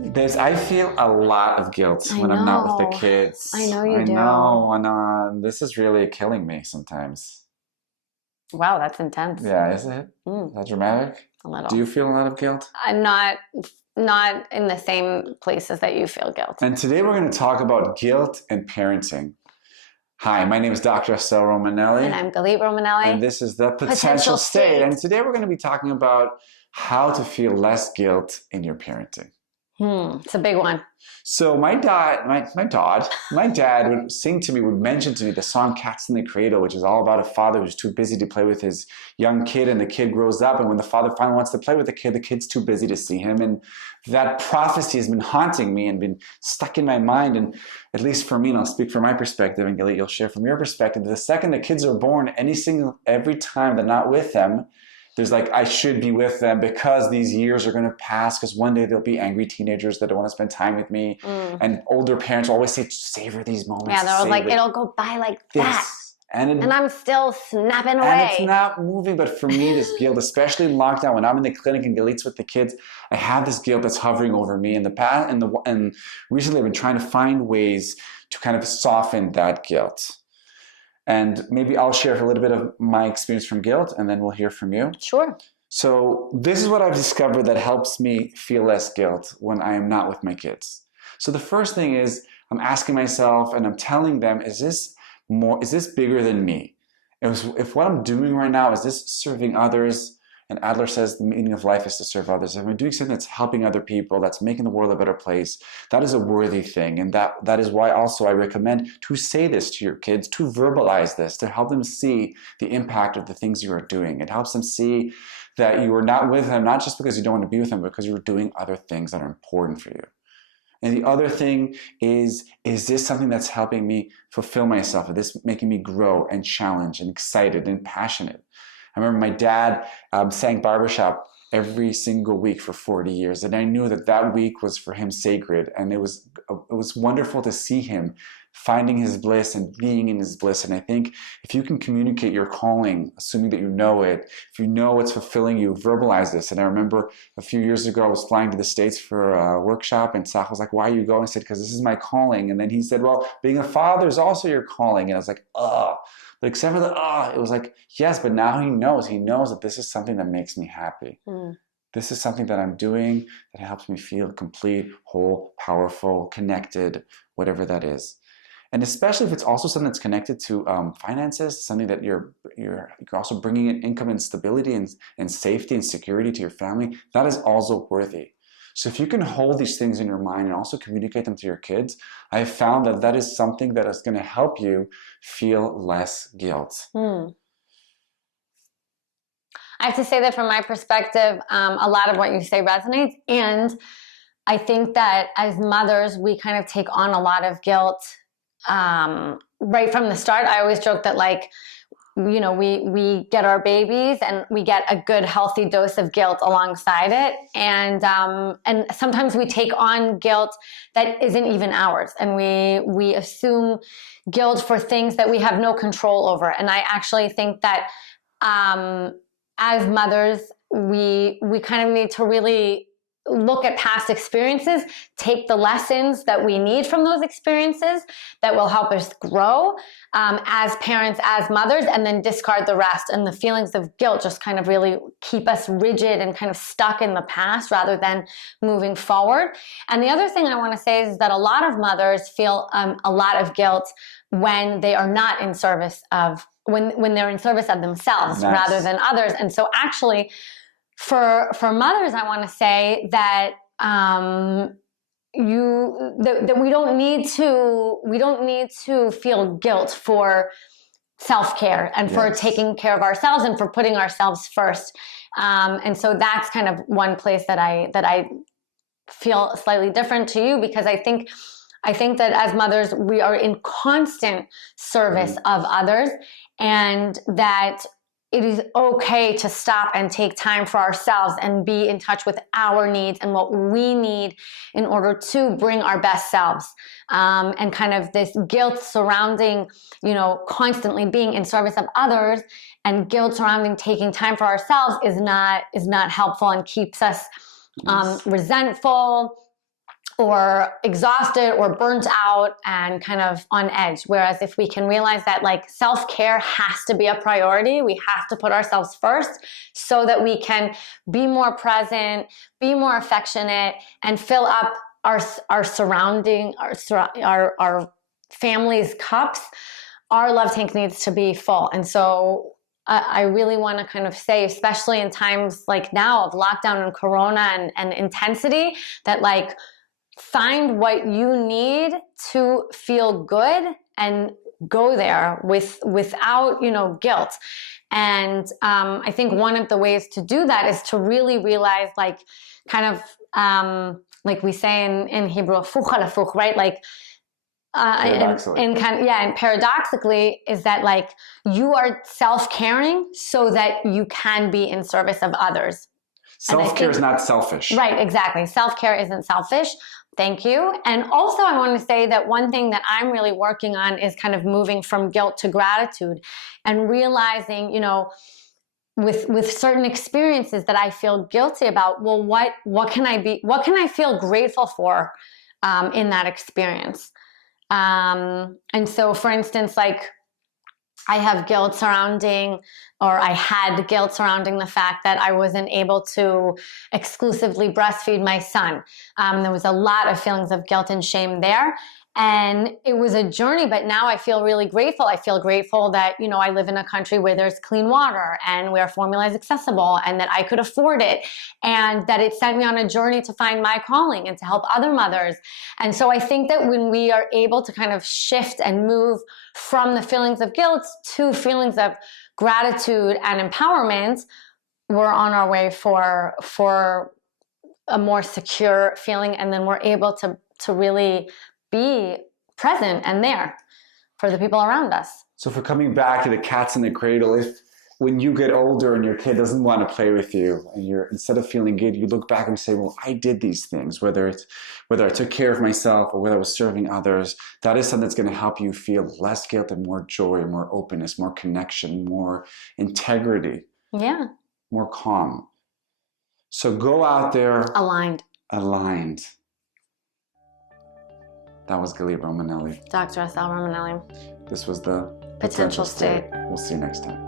I feel a lot of guilt when I'm not with the kids. I know you do. I know, and this is really killing me sometimes. Wow, that's intense. Yeah, is it? Is that dramatic? A little. Do you feel a lot of guilt? I'm not in the same places that you feel guilt. And today we're going to talk about guilt and parenting. Hi, my name is Dr. Assael Romanelli. And I'm Galit Romanelli. And this is The Potential State. And today we're going to be talking about how to feel less guilt in your parenting. It's a big one. So my dad would sing to me, would mention to me the song Cats in the Cradle, which is all about a father who's too busy to play with his young kid, and the kid grows up, and when the father finally wants to play with the kid, the kid's too busy to see him. And that prophecy has been haunting me and been stuck in my mind. And at least for me, and I'll speak from my perspective, and Galit, you'll share from your perspective, the second the kids are born, every time they're not with them, there's like, I should be with them because these years are going to pass, because one day they'll be angry teenagers that don't want to spend time with me. And older parents always say, savor these moments. Yeah, they're like, it'll go by like that. And I'm still snapping away. And it's not moving. But for me, this guilt, especially in lockdown, when I'm in the clinic and Galit's with the kids, I have this guilt that's hovering over me. In the past, and recently I've been trying to find ways to kind of soften that guilt. And maybe I'll share a little bit of my experience from guilt, and then we'll hear from you. Sure. So this is what I've discovered that helps me feel less guilt when I am not with my kids. So the first thing is I'm asking myself, and I'm telling them, is this bigger than me? If what I'm doing right now, is this serving others? And Adler says the meaning of life is to serve others. If I'm doing something that's helping other people, that's making the world a better place, that is a worthy thing. And that is why also I recommend to say this to your kids, to verbalize this, to help them see the impact of the things you are doing. It helps them see that you are not with them, not just because you don't want to be with them, but because you're doing other things that are important for you. And the other thing is this something that's helping me fulfill myself? Is this making me grow and challenge and excited and passionate? I remember my dad sang barbershop every single week for 40 years. And I knew that week was for him sacred. And it was wonderful to see him finding his bliss and being in his bliss. And I think if you can communicate your calling, assuming that you know it, if you know what's fulfilling you, verbalize this. And I remember a few years ago, I was flying to the States for a workshop, and Sach was like, why are you going? I said, because this is my calling. And then he said, well, being a father is also your calling. And I was like, but except for it was like, yes, but now he knows that this is something that makes me happy. This is something that I'm doing that helps me feel complete, whole, powerful, connected, whatever that is. And especially if it's also something that's connected to finances, something that you're also bringing in income and stability and safety and security to your family, that is also worthy. So if you can hold these things in your mind and also communicate them to your kids, I have found that is something that is going to help you feel less guilt. I have to say that from my perspective, a lot of what you say resonates. And I think that as mothers, we kind of take on a lot of guilt right from the start. I always joke that we get our babies and we get a good healthy dose of guilt alongside it. And sometimes we take on guilt that isn't even ours. And we assume guilt for things that we have no control over. And I actually think that as mothers, we kind of need to really look at past experiences, take the lessons that we need from those experiences that will help us grow as parents, as mothers, and then discard the rest. And the feelings of guilt just kind of really keep us rigid and kind of stuck in the past rather than moving forward. And the other thing I want to say is that a lot of mothers feel a lot of guilt when they are not in service of, when they're in service of themselves rather than others. And so actually, for mothers, I want to say that that we don't need to feel guilt for self-care and for taking care of ourselves and for putting ourselves first. And so that's kind of one place that I feel slightly different to you, because I think that as mothers, we are in constant service of others, and that it is okay to stop and take time for ourselves and be in touch with our needs and what we need in order to bring our best selves. And kind of this guilt surrounding, constantly being in service of others, and guilt surrounding taking time for ourselves is not helpful and keeps us resentful or exhausted or burnt out and kind of on edge. Whereas if we can realize that like self-care has to be a priority, we have to put ourselves first so that we can be more present, be more affectionate, and fill up our surrounding, our family's cups. Our love tank needs to be full. And so I really want to kind of say, especially in times like now of lockdown and corona and intensity, that like find what you need to feel good and go there without, you know, guilt. And I think one of the ways to do that is to really realize, like, kind of like we say in Hebrew, right? Like, and paradoxically is that like you are self-caring so that you can be in service of others. Self-care is not selfish. Right, exactly. Self-care isn't selfish. Thank you. And also I want to say that one thing that I'm really working on is kind of moving from guilt to gratitude and realizing, you know, with certain experiences that I feel guilty about, well, what can I feel grateful for in that experience? And so, for instance, like I have guilt surrounding, or I had guilt surrounding the fact that I wasn't able to exclusively breastfeed my son. There was a lot of feelings of guilt and shame there. And it was a journey, but now I feel really grateful. I feel grateful that, you know, I live in a country where there's clean water and where formula is accessible and that I could afford it, and that it sent me on a journey to find my calling and to help other mothers. And so I think that when we are able to kind of shift and move from the feelings of guilt to feelings of gratitude and empowerment, we're on our way for a more secure feeling. And then we're able to really be present and there for the people around us. So for coming back to the cats in the cradle, if when you get older and your kid doesn't want to play with you, and you're, instead of feeling good, you look back and say, well, I did these things, whether I took care of myself or whether I was serving others, that is something that's going to help you feel less guilt and more joy, more openness, more connection, more integrity. Yeah. More calm. So go out there. Aligned. That was Galit Romanelli. Dr. Assael Romanelli. This was the Potential State. We'll see you next time.